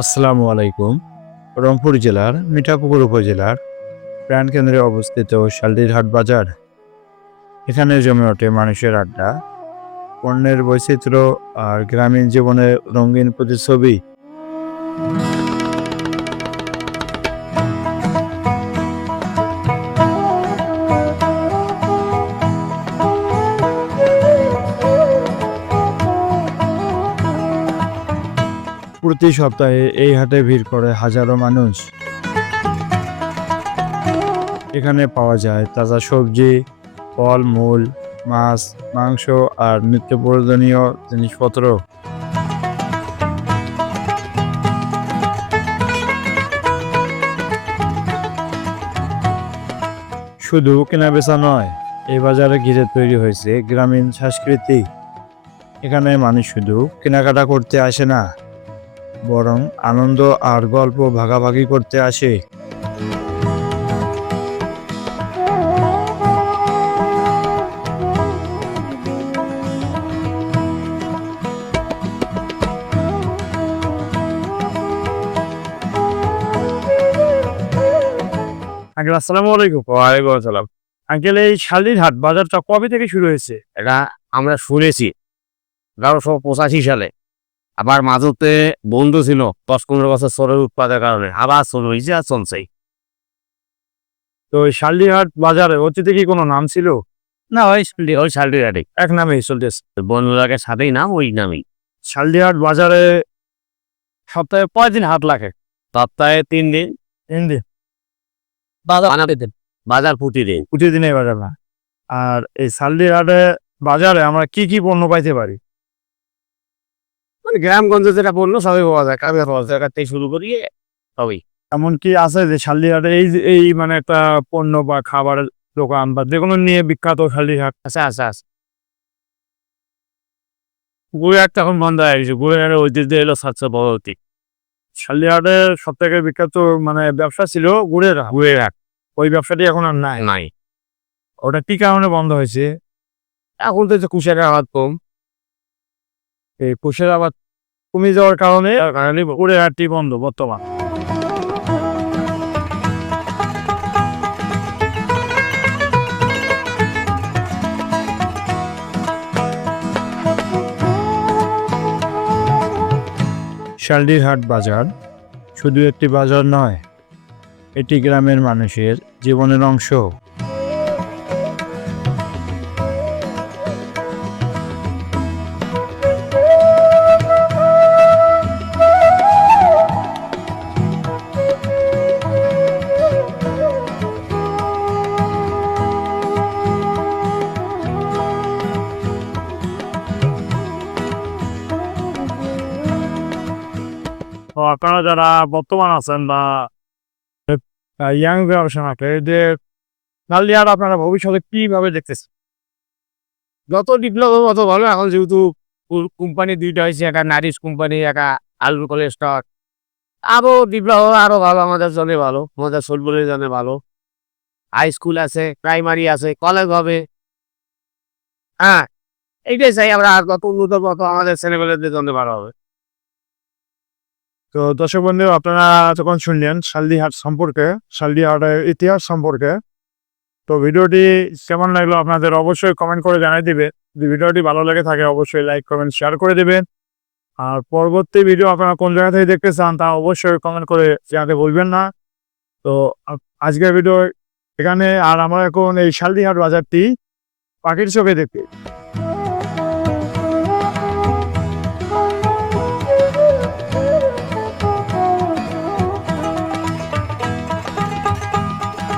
আসসালামু আলাইকুম, রংপুর জেলার মিঠাপুকুর উপজেলার প্রাণকেন্দ্রে অবস্থিত শালদিরহাট বাজার। এখানে জমে ওঠে মানুষের আড্ডা, পণ্যের বৈচিত্র্য আর গ্রামীণ জীবনের রঙিন প্রতিচ্ছবি। প্রতি সপ্তাহে এই হাটে ভিড় করে হাজারো মানুষ। এখানে পাওয়া যায় তাজা সবজি ফল মূল মাছ, মাংস আর নিত্য প্রয়োজনীয় জিনিসপত্র। শুধু কেনা বেচা নয়, এই বাজারে ঘিরে তৈরি হয়েছে গ্রামীণ সংস্কৃতি এখানে মানুষ শুধু কেনাকাটা করতে আসে না বরং আনন্দ আর গল্প ভাগাভাগি করতে আসে। আঙ্কেল আসসালামু আলাইকুম। ওয়ালাইকুম আসসালাম। আঙ্কেল এই শালির হাট বাজারটা কবে থেকে শুরু হয়েছে? এটা আমরা শুনেছি। এগারোশো পঁচাশি সালে। আবার মাঝতে বন্ধ ছিল দশ পনেরো বছর সরের উৎপাদের কারণে। আবার শুরু হয়েছে আর চলছেই। তো ওই শালির হাট বাজারে অতীতে কি কোনো নাম ছিল? না ওই শালদি ওই রাডি এক নামেই চলতেছে। বন্ধুরাকে সাথেই নাম ওই নামই। শালদি হাট বাজারে সপ্তাহে কয় দিন হাট লাগে? সপ্তাহে তিন দিন। তিন দিন। বাজার বাজার প্রতিদিন। প্রতিদিন বাজার না আর এই শালদি হাটে বাজারে আমরা কি কি পণ্য পাইতে পারি? মানে গ্রামগঞ্জে যেটা পড়ল সবই পাওয়া যায় কাজে পাওয়া যায় থেকে শুরু করিয়ে সবই। এমন কি আছে যে শালদি হাটে এই এই মানে একটা পণ্য বা খাবারের দোকান বা যে কোনো নিয়ে বিখ্যাত শালদি আছে আচ্ছা আচ্ছা। আচ্ছা গুড়ে এখন বন্ধ হয়ে গেছে গুড়ে একটা ঐতিহ্য এলো সাতশো পরবর্তী শালদি হাটের সব থেকে বিখ্যাত মানে ব্যবসা ছিল গুড়ের। গুড়ের হাট। ওই ব্যবসাটি এখন আর নাই। নাই। ওটা কি কারণে বন্ধ হয়েছে? এখন তো কুশের আবাদ কম। এই কুশের আবার কমে যাওয়ার কারণে তার কারণে গুড়ের হাটটি বন্ধ বর্তমান। শালডির হাট বাজার শুধু একটি বাজার নয়, এটি গ্রামের মানুষের জীবনের অংশ। আপনারা যারা বর্তমান আছেন বা ইয়াং আছে, এদের নালিয়ার আপনারা ভবিষ্যতে কীভাবে দেখতেছেন? যত বিপ্লব হবে তত ভালো। এখন যেহেতু কোম্পানি দুইটা হয়েছে, একটা নারিশ কোম্পানি একটা আলু কোলেস্টর আরও বিপ্লব হবে, আরও ভালো, আমাদের জন্য ভালো, আমাদের সলবলের জন্য ভালো। হাই স্কুল আছে প্রাইমারি আছে কলেজ হবে। হ্যাঁ এইটাই চাই আমরা, আর কত উন্নত কত আমাদের ছেলেমেয়েদের জন্য ভালো হবে। তো দর্শক বন্ধু, আপনারা যখন শুনলেন শালদি হাট সম্পর্কে শালদি হাটের ইতিহাস সম্পর্কে, তো ভিডিওটি কেমন লাগল আপনাদের অবশ্যই কমেন্ট করে জানাই দিবে। যদি ভিডিওটি ভালো লেগে থাকে, অবশ্যই লাইক কমেন্ট শেয়ার করে দেবেন। আর পরবর্তী ভিডিও আপনারা কোন জায়গা থেকে দেখতে চান, তা অবশ্যই কমেন্ট করে জানাতে বলবেন না। তো আজকের ভিডিও এখানে, আর আমরা এখন এই শালদি হাট বাজারটি পাখির চোখে দেখি।